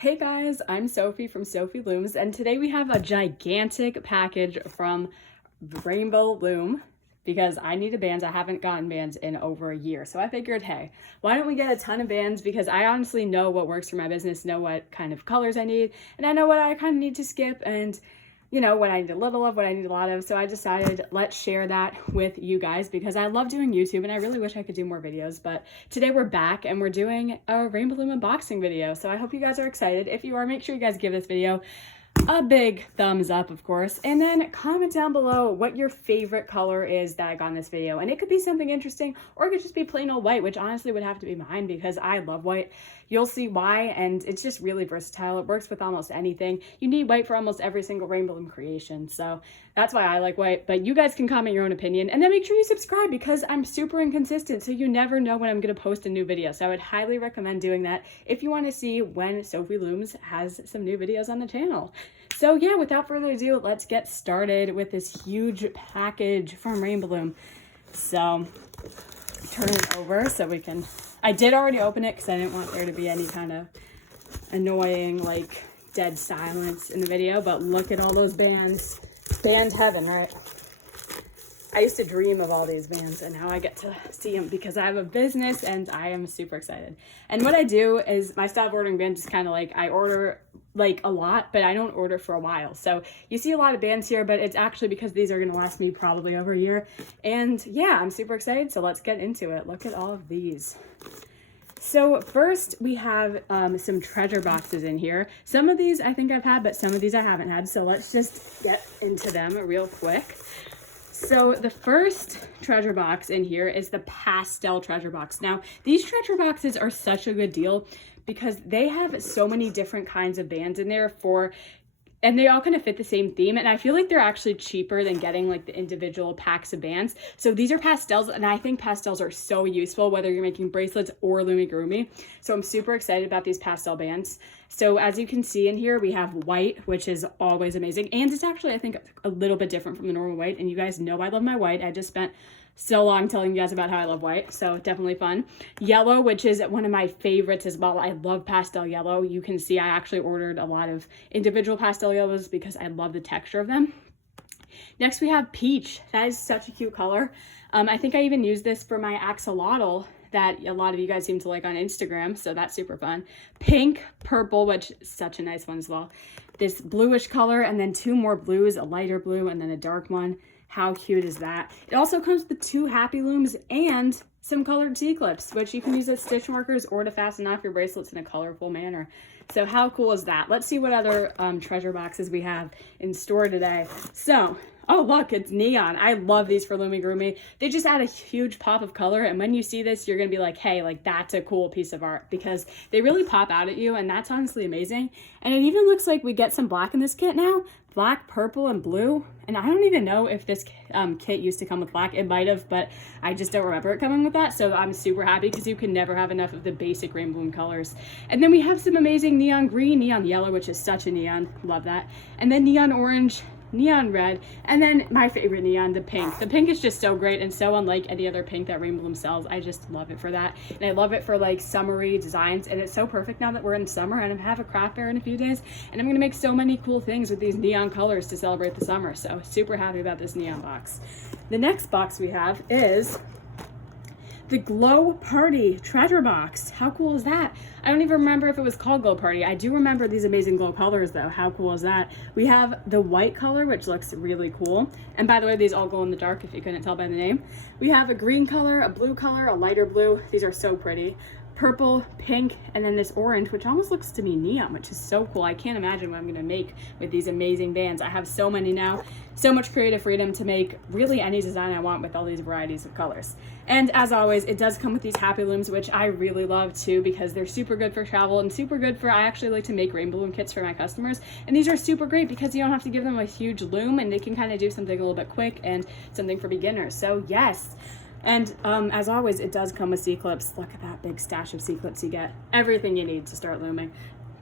Hey guys, I'm Sophie from Sophie Looms, and today we have a gigantic package from Rainbow Loom because I needed bands. I haven't gotten bands in over a year, so I figured, hey, why don't we get a ton of bands, because I honestly know what works for my business, know what kind of colors I need, and I know what I kind of need to skip, and you know, what I need a little of, what I need a lot of. So I decided, let's share that with you guys because I love doing YouTube and I really wish I could do more videos. But today we're back and we're doing a Rainbow Loom unboxing video. So I hope you guys are excited. If you are, make sure you guys give this video a big thumbs up, of course, and then comment down below what your favorite color is that I got in this video. And it could be something interesting, or it could just be plain old white, which honestly would have to be mine because I love white. You'll see why, and it's just really versatile. It works with almost anything. You need white for almost every single Rainbow Loom creation, so that's why I like white. But you guys can comment your own opinion, and then make sure you subscribe because I'm super inconsistent, so you never know when I'm going to post a new video. So I would highly recommend doing that if you want to see when Sophie Looms has some new videos on the channel. So yeah, without further ado, let's get started with this huge package from Rainbow Loom. So turn it over so we can, I did already open it because I didn't want there to be any kind of annoying like dead silence in the video, but look at all those bands. Band heaven, right? I used to dream of all these bands and now I get to see them because I have a business and I am super excited. And what I do is my style of ordering bands is kind of like I order like a lot, but I don't order for a while. So you see a lot of bands here, but it's actually because these are going to last me probably over a year. And yeah, I'm super excited. So let's get into it. Look at all of these. So first we have some treasure boxes in here. Some of these I think I've had, but some of these I haven't had. So let's just get into them real quick. So the first treasure box in here is the pastel treasure box. Now, these treasure boxes are such a good deal because they have so many different kinds of bands in there and they all kind of fit the same theme. And I feel like they're actually cheaper than getting like the individual packs of bands. So these are pastels, and I think pastels are so useful whether you're making bracelets or loomigurumi. So I'm super excited about these pastel bands. So as you can see in here, we have white, which is always amazing. And it's actually, I think, a little bit different from the normal white. And you guys know I love my white. I just spent so long telling you guys about how I love white, so definitely fun. Yellow, which is one of my favorites as well. I love pastel yellow. You can see I actually ordered a lot of individual pastel yellows because I love the texture of them. Next we have peach. That is such a cute color. I think I even used this for my axolotl that a lot of you guys seem to like on Instagram, so that's super fun. Pink, purple, which is such a nice one as well. This bluish color, and then two more blues, a lighter blue and then a dark one. How cute is that? It also comes with 2 happy looms and some colored C-clips, which you can use as stitch markers or to fasten off your bracelets in a colorful manner. So how cool is that? Let's see what other treasure boxes we have in store today. So, oh look, it's neon. I love these for loomigurumi. They just add a huge pop of color, and when you see this, you're gonna be like, hey, like that's a cool piece of art because they really pop out at you, and that's honestly amazing. And it even looks like we get some black in this kit now. Black, purple, and blue. And I don't even know if this kit used to come with black. It might have, but I just don't remember it coming with that. So I'm super happy because you can never have enough of the basic Rainbow Loom colors. And then we have some amazing neon green, neon yellow, which is such a neon. Love that. And then neon orange, neon red, and then my favorite neon, the pink. The pink is just so great and so unlike any other pink that Rainbow Loom sells. I just love it for that. And I love it for like summery designs, and it's so perfect now that we're in summer and I have a craft fair in a few days, and I'm gonna make so many cool things with these neon colors to celebrate the summer. So super happy about this neon box. The next box we have is the Glow Party treasure box. How cool is that? I don't even remember if it was called Glow Party. I do remember these amazing glow colors though. How cool is that? We have the white color, which looks really cool. And by the way, these all glow in the dark if you couldn't tell by the name. We have a green color, a blue color, a lighter blue. These are so pretty. Purple, pink, and then this orange, which almost looks to me neon, which is so cool. I can't imagine what I'm gonna make with these amazing bands. I have so many now, so much creative freedom to make really any design I want with all these varieties of colors. And as always, it does come with these happy looms, which I really love too, because they're super good for travel and super good for, I actually like to make Rainbow Loom kits for my customers. And these are super great because you don't have to give them a huge loom, and they can kind of do something a little bit quick and something for beginners. So yes. And as always, it does come with C-clips. Look at that big stash of C-clips you get. Everything you need to start looming.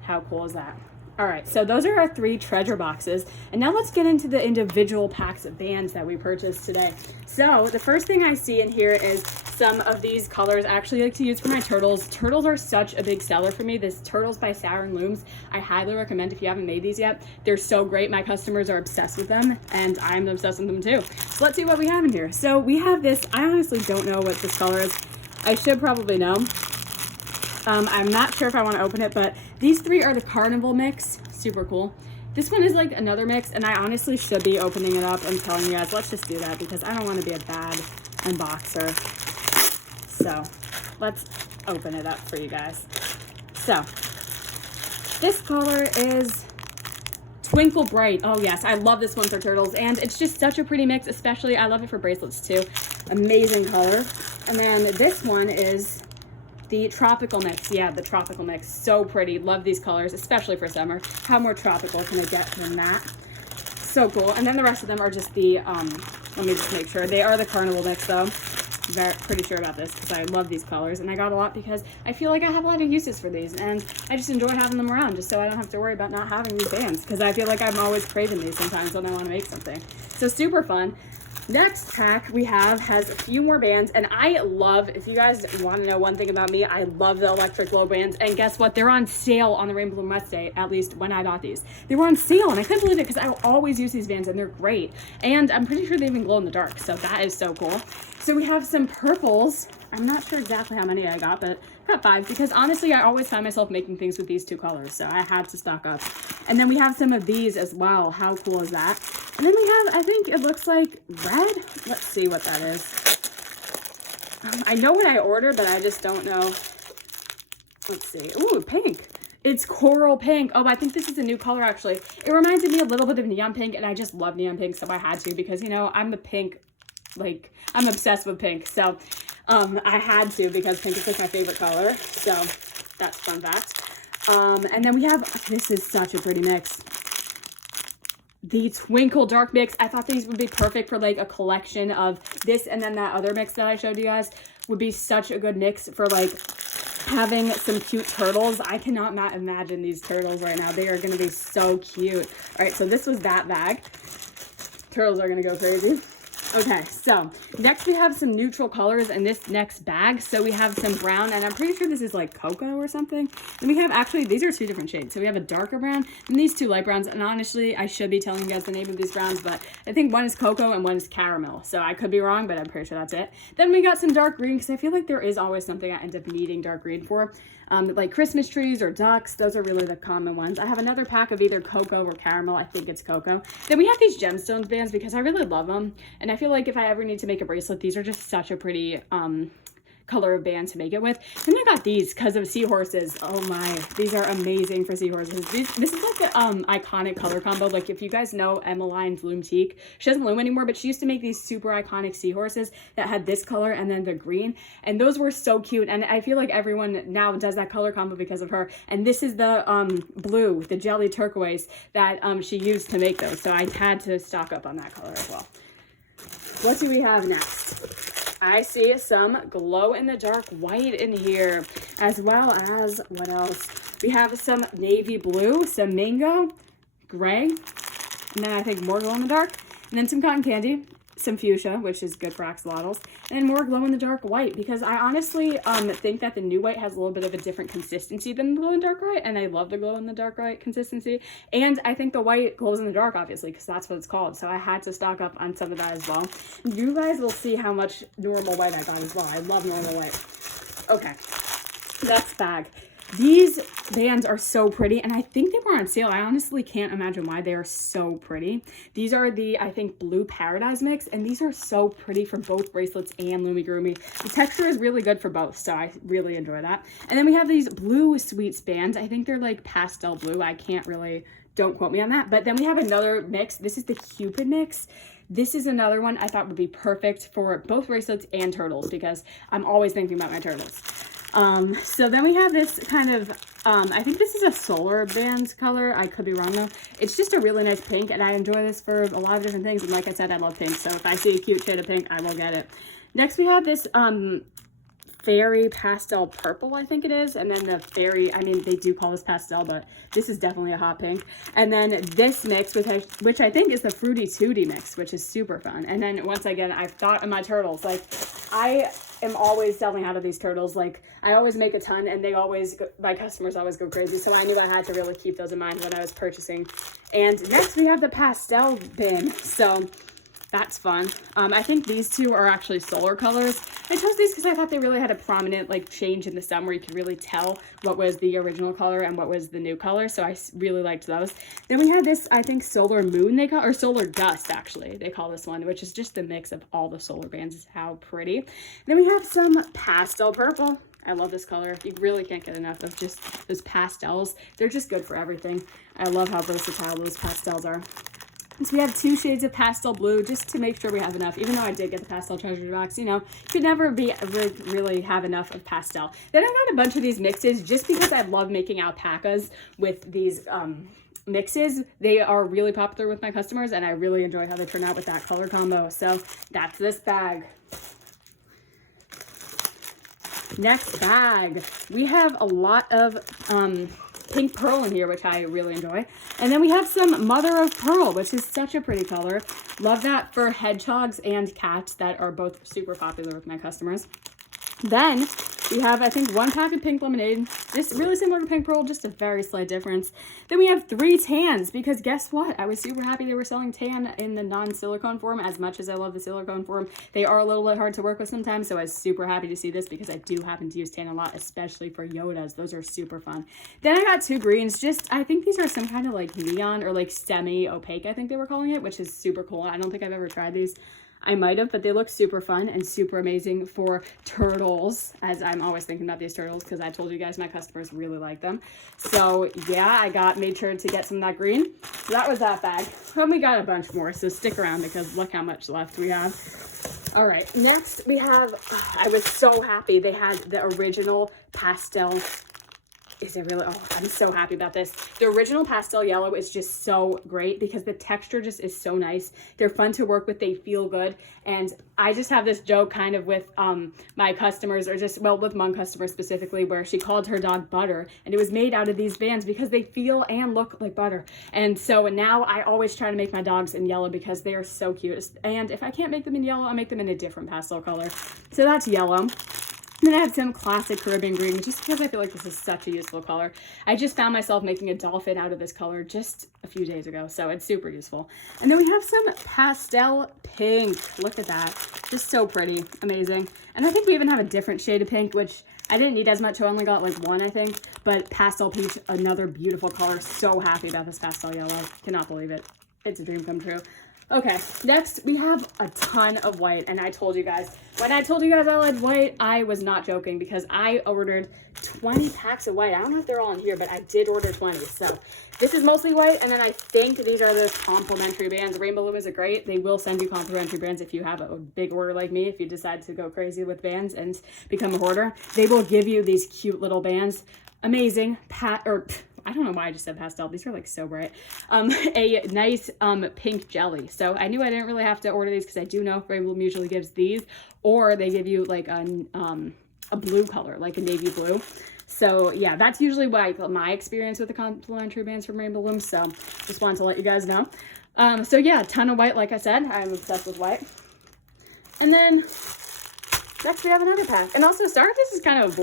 How cool is that? All right, so those are our 3 treasure boxes. And now let's get into the individual packs of bands that we purchased today. So the first thing I see in here is some of these colors I actually like to use for my turtles. Turtles are such a big seller for me. This Turtles by Looms, I highly recommend if you haven't made these yet. They're so great. My customers are obsessed with them, and I'm obsessed with them too. So let's see what we have in here. So we have this, I honestly don't know what this color is. I should probably know. I'm not sure if I want to open it, but these 3 are the Carnival mix. Super cool. This one is like another mix, and I honestly should be opening it up and telling you guys, let's just do that because I don't want to be a bad unboxer. So let's open it up for you guys. So this color is Twinkle Bright. Oh yes, I love this one for turtles, and it's just such a pretty mix, especially I love it for bracelets too. Amazing color. And then this one is the Tropical mix. Yeah, the Tropical mix. So pretty. Love these colors, especially for summer. How more tropical can I get than that? So cool. And then the rest of them are just the, let me just make sure. They are the Carnival mix though. Pretty sure about this because I love these colors, and I got a lot because I feel like I have a lot of uses for these, and I just enjoy having them around just so I don't have to worry about not having these bands because I feel like I'm always craving these sometimes when I want to make something. So super fun. Next pack we have has a few more bands, and I love, if you guys want to know one thing about me, I love the electric glow bands, and guess what? They're on sale on the Rainbow Loom website, at least when I got these. They were on sale, and I couldn't believe it because I always use these bands, and they're great, and I'm pretty sure they even glow in the dark, so that is so cool. So we have some purples. I'm not sure exactly how many I got, but I got 5 because honestly, I always find myself making things with these 2 colors, so I had to stock up. And then we have some of these as well. How cool is that? And then we have, I think it looks like red. Let's see what that is. I know what I ordered, but I just don't know. Let's see. Ooh, pink. It's coral pink. Oh, I think this is a new color actually. It reminds me a little bit of neon pink, and I just love neon pink, so I had to because, you know, I'm the pink, like, I'm obsessed with pink. So I had to because pink is like my favorite color. So that's fun fact. And then we have, this is such a pretty mix. The Twinkle Dark mix. I thought these would be perfect for like a collection of this, and then that other mix that I showed you guys would be such a good mix for like having some cute turtles. I cannot not imagine these turtles right now. They are going to be so cute. All right, so this was that bag. Turtles are going to go crazy. Okay, so next we have some neutral colors in this next bag. So we have some brown, and I'm pretty sure this is like cocoa or something. And we have actually, these are 2 different shades. So we have a darker brown and these 2 light browns. And honestly, I should be telling you guys the name of these browns, but I think one is cocoa and one is caramel. So I could be wrong, but I'm pretty sure that's it. Then we got some dark green because I feel like there is always something I end up needing dark green for. Like Christmas trees or ducks. Those are really the common ones. I have another pack of either cocoa or caramel. I think it's cocoa. Then we have these gemstones bands because I really love them. And I feel like if I ever need to make a bracelet, these are just such a pretty color of band to make it with. Then I got these because of seahorses. Oh my, these are amazing for seahorses. This is like an iconic color combo. Like if you guys know Emmeline's Loom Teak, she doesn't loom anymore, but she used to make these super iconic seahorses that had this color and then the green, and those were so cute. And I feel like everyone now does that color combo because of her. And this is the blue, the jelly turquoise that she used to make those, so I had to stock up on that color as well. What do we have next? I see some glow-in-the-dark white in here, as well as, what else? We have some navy blue, some mango, gray, and then I think more glow-in-the-dark, and then some cotton candy, some fuchsia, which is good for axolotls, and more glow-in-the-dark white, because I honestly think that the new white has a little bit of a different consistency than the glow-in-the-dark white, and I love the glow-in-the-dark white consistency, and I think the white glows in the dark, obviously, because that's what it's called, so I had to stock up on some of that as well. You guys will see how much normal white I got as well. I love normal white. Okay, next bag. These bands are so pretty, and I think they were on sale. I honestly can't imagine why. They are so pretty. These are the, I think, Blue Paradise mix, and these are so pretty for both bracelets and Loomigurumi. The texture is really good for both, so I really enjoy that. And then we have these Blue Sweets bands. I think they're like pastel blue. I can't really, don't quote me on that. But then we have another mix. This is the Cupid mix. This is another one I thought would be perfect for both bracelets and turtles because I'm always thinking about my turtles. So then we have this kind of, I think this is a solar bands color. I could be wrong though. It's just a really nice pink, and I enjoy this for a lot of different things. And like I said, I love pink. So if I see a cute shade of pink, I will get it. Next, we have this, fairy pastel purple, I think it is. And then the fairy, I mean, they do call this pastel, but this is definitely a hot pink. And then this mix, which I think is the Fruity Tooty mix, which is super fun. And then once again, I've thought of my turtles. Like, I am always selling out of these turtles. Like, I always make a ton, and my customers always go crazy. So I knew I had to really keep those in mind when I was purchasing. And next we have the pastel bin. So that's fun. I think these two are actually solar colors. I chose these because I thought they really had a prominent like change in the stem where you could really tell what was the original color and what was the new color. So I really liked those. Then we had this, I think, solar moon or solar dust actually they call this one, which is just a mix of all the solar bands. How pretty. Then we have some pastel purple. I love this color. You really can't get enough of just those pastels. They're just good for everything. I love how versatile those pastels are. So we have 2 shades of pastel blue just to make sure we have enough. Even though I did get the pastel treasure box, you know, you could never really have enough of pastel. Then I got a bunch of these mixes just because I love making alpacas with these mixes. They are really popular with my customers, and I really enjoy how they turn out with that color combo. So that's this bag. Next bag, we have a lot of pink pearl in here, which I really enjoy. And then we have some mother of pearl, which is such a pretty color. Love that for hedgehogs and cats that are both super popular with my customers. Then we have, I think, 1 pack of pink lemonade, just really similar to pink pearl, just a very slight difference. Then we have 3 tans, because guess what? I was super happy they were selling tan in the non-silicone form. As much as I love the silicone form, they are a little bit hard to work with sometimes, so I was super happy to see this because I do happen to use tan a lot, especially for Yodas. Those are super fun. Then I got 2 greens, I think these are some kind of like neon or like semi-opaque, I think they were calling it, which is super cool. I don't think I've ever tried these. I might have, but they look super fun and super amazing for turtles, as I'm always thinking about these turtles because I told you guys my customers really like them. So yeah, I made sure to get some of that green. So that was that bag. And we got a bunch more, so stick around because look how much left we have. All right, next we have, I was so happy they had the original pastel. Is it really? Oh, I'm so happy about this. The original pastel yellow is just so great because the texture just is so nice. They're fun to work with. They feel good. And I just have this joke kind of with my customers, or just, well, with one customer specifically, where she called her dog Butter, and it was made out of these bands because they feel and look like butter. And so now I always try to make my dogs in yellow because they are so cute. And if I can't make them in yellow, I'll make them in a different pastel color. So that's yellow. And then I have some classic Caribbean green, just because I feel like this is such a useful color. I just found myself making a dolphin out of this color just a few days ago, so it's super useful. And then we have some pastel pink. Look at that. Just so pretty. Amazing. And I think we even have a different shade of pink, which I didn't need as much. I only got like 1, I think. But pastel peach, another beautiful color. So happy about this pastel yellow. Cannot believe it. It's a dream come true. Okay, next we have a ton of white, and I told you guys, when I told you guys I liked white, I was not joking because I ordered 20 packs of white. I don't know if they're all in here, but I did order 20. So this is mostly white, and then I think these are the complimentary bands. Rainbow Loom is great. They will send you complimentary bands if you have a big order like me. If you decide to go crazy with bands and become a hoarder, they will give you these cute little bands. Amazing. I don't know why I just said pastel. These are like so bright. A nice pink jelly. So I knew I didn't really have to order these because I do know Rainbow Loom usually gives these, or they give you like a blue color, like a navy blue. So yeah, that's usually my experience with the complimentary bands from Rainbow Loom. So just wanted to let you guys know. So yeah, a ton of white. Like I said, I'm obsessed with white. And then next we have another pack. And also, sorry if this is kind of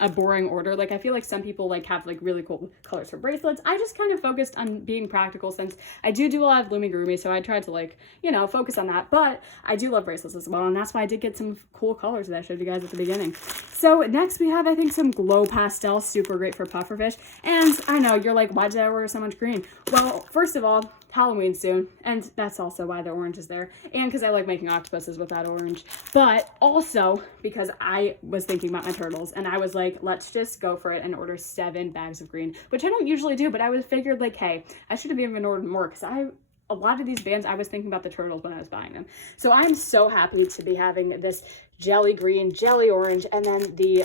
a boring order. Like, I feel like some people like have like really cool colors for bracelets. I just kind of focused on being practical since I do a lot of loomigurumi, so I tried to like, you know, focus on that. But I do love bracelets as well, and that's why I did get some cool colors that I showed you guys at the beginning. So next we have, I think, some glow pastel, super great for pufferfish. And I know you're like, why did I order so much green? Well, first of all, Halloween soon, and that's also why the orange is there, and because I like making octopuses with that orange, but also because I was thinking about my turtles, and I was like, let's just go for it and order 7 bags of green, which I don't usually do, but I figured like, hey, I should have even ordered more because a lot of these bands, I was thinking about the turtles when I was buying them. So I'm so happy to be having this jelly green, jelly orange, and then the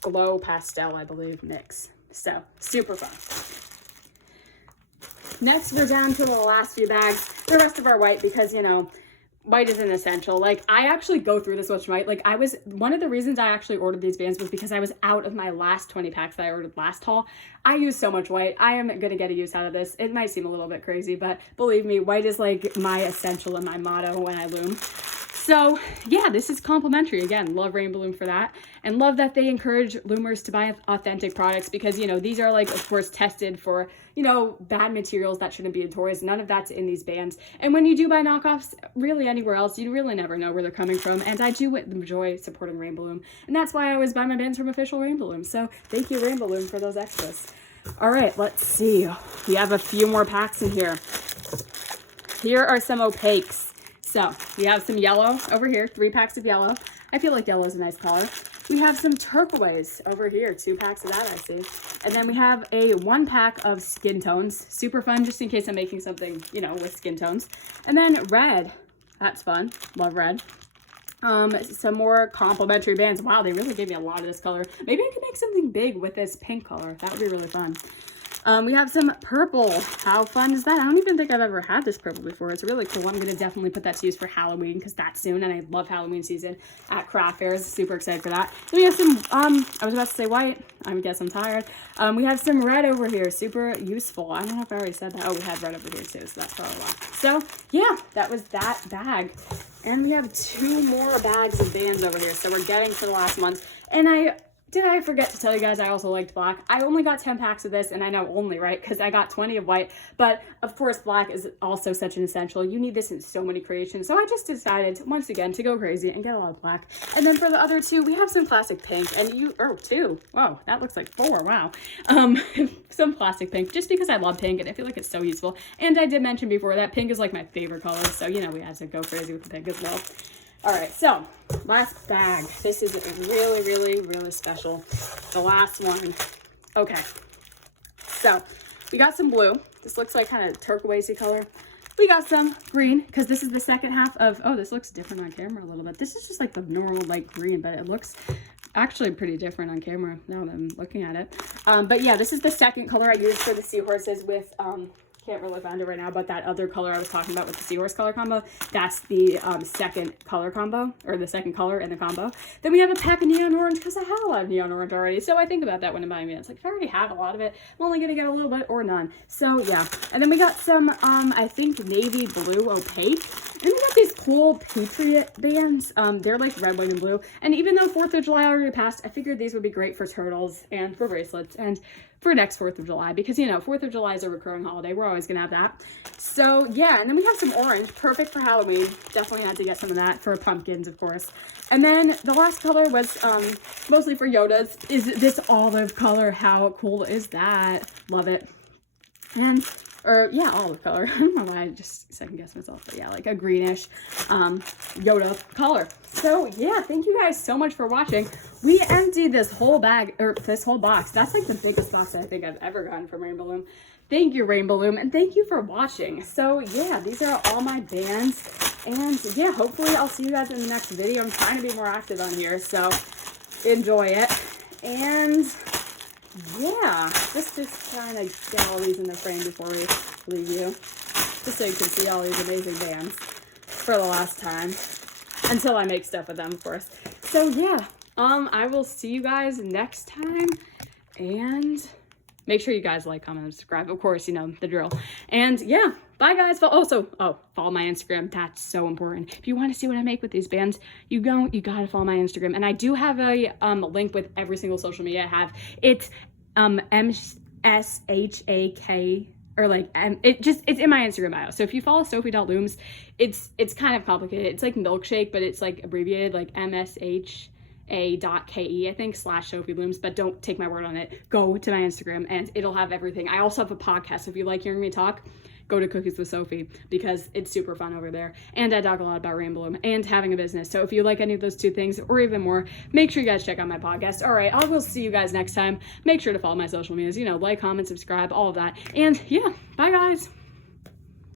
glow pastel, I believe, mix. So super fun. Next, we're down to the last few bags, the rest of our white, because, you know, white is an essential. Like, I actually go through this much white. Like, one of the reasons I actually ordered these bands was because I was out of my last 20 packs that I ordered last haul. I use so much white. I am going to get a use out of this. It might seem a little bit crazy, but believe me, white is like my essential and my motto when I loom. So yeah, this is complimentary. Again, love Rainbow Loom for that, and love that they encourage loomers to buy authentic products, because, you know, these are like, of course, tested for, you know, bad materials that shouldn't be in toys. None of that's in these bands. And when you do buy knockoffs really anywhere else, you really never know where they're coming from. And I do enjoy supporting Rainbow Loom, and that's why I always buy my bands from official Rainbow Loom. So thank you, Rainbow Loom, for those extras. All right, let's see. We have a few more packs in here. Here are some opaques. So we have some yellow over here, 3 packs of yellow. I feel like yellow is a nice color. We have some turquoise over here, 2 packs of that, I see. And then we have a 1 pack of skin tones, super fun, just in case I'm making something, you know, with skin tones. And then red, that's fun, love red. Some more complimentary bands. Wow, they really gave me a lot of this color. Maybe I could make something big with this pink color. That would be really fun. We have some purple. How fun is that? I don't even think I've ever had this purple before. It's really cool. I'm going to definitely put that to use for Halloween, because that's soon, and I love Halloween season at craft fairs. Super excited for that. Then we have some, I was about to say white. I guess I'm tired. We have some red over here. Super useful. I don't know if I already said that. Oh, we had red over here too, so that's probably why. So yeah, that was that bag. And we have 2 more bags of bands over here. So we're getting to the last month. And did I forget to tell you guys I also liked black? I only got 10 packs of this, and I know only, right? Because I got 20 of white. But, of course, black is also such an essential. You need this in so many creations. So I just decided, once again, to go crazy and get a lot of black. And then for the other 2, we have some classic pink. And 2. Whoa, that looks like 4. Wow. Some plastic pink, just because I love pink, and I feel like it's so useful. And I did mention before that pink is like my favorite color. So, you know, we had to go crazy with the pink as well. All right, so last bag. This is really, really, really special. The last one. Okay, so we got some blue. This looks like kind of turquoisey color. We got some green, because this is the second half of, oh, this looks different on camera a little bit. This is just like the normal light green, but it looks actually pretty different on camera now that I'm looking at it. But yeah, this is the second color I used for the seahorses with, can't really find it right now, but that other color I was talking about with the seahorse color combo, that's the second color combo, or the second color in the combo. Then we have a pack of neon orange, because I have a lot of neon orange already, so I think about that when I'm buying it. It's like, if I already have a lot of it, I'm only gonna get a little bit or none. So yeah, and then we got some I think navy blue opaque. And then we got these cool Patriot bands. They're like red, white, and blue. And even though 4th of July already passed, I figured these would be great for turtles and for bracelets and for next 4th of July, because, you know, 4th of July is a recurring holiday. We're always gonna have that. So yeah, and then we have some orange, perfect for Halloween. Definitely had to get some of that for pumpkins, of course. And then the last color was mostly for Yoda's, is this olive color. How cool is that? Love it. And yeah, olive color. I don't know why I just second guessed myself, but yeah, like a greenish Yoda color. So yeah, thank you guys so much for watching. We emptied this whole bag, or this whole box. That's like the biggest box I think I've ever gotten from Rainbow Loom. Thank you, Rainbow Loom, and thank you for watching. So yeah, these are all my bands, and yeah, hopefully I'll see you guys in the next video. I'm trying to be more active on here, so enjoy it. And yeah, just trying to get all these in the frame before we leave you, just so you can see all these amazing bands for the last time, until I make stuff with them, of course. So yeah, I will see you guys next time, and make sure you guys like, comment, and subscribe. Of course, you know the drill. And yeah, bye guys. Also, follow my Instagram. That's so important. If you want to see what I make with these bands, you gotta follow my Instagram. And I do have a link with every single social media I have. It's MSHAK, or like it's in my Instagram bio. So if you follow Sophie.looms, it's kind of complicated. It's like milkshake, but it's like abbreviated, like MSHAKE, I think, /Sophie Looms, but don't take my word on it. Go to my Instagram and it'll have everything. I also have a podcast. If you like hearing me talk, go to Cookies with Sophie, because it's super fun over there. And I talk a lot about Rainbow Loom and having a business. So if you like any of those 2 things or even more, make sure you guys check out my podcast. All right, I will see you guys next time. Make sure to follow my social medias, you know, like, comment, subscribe, all of that. And yeah, bye guys.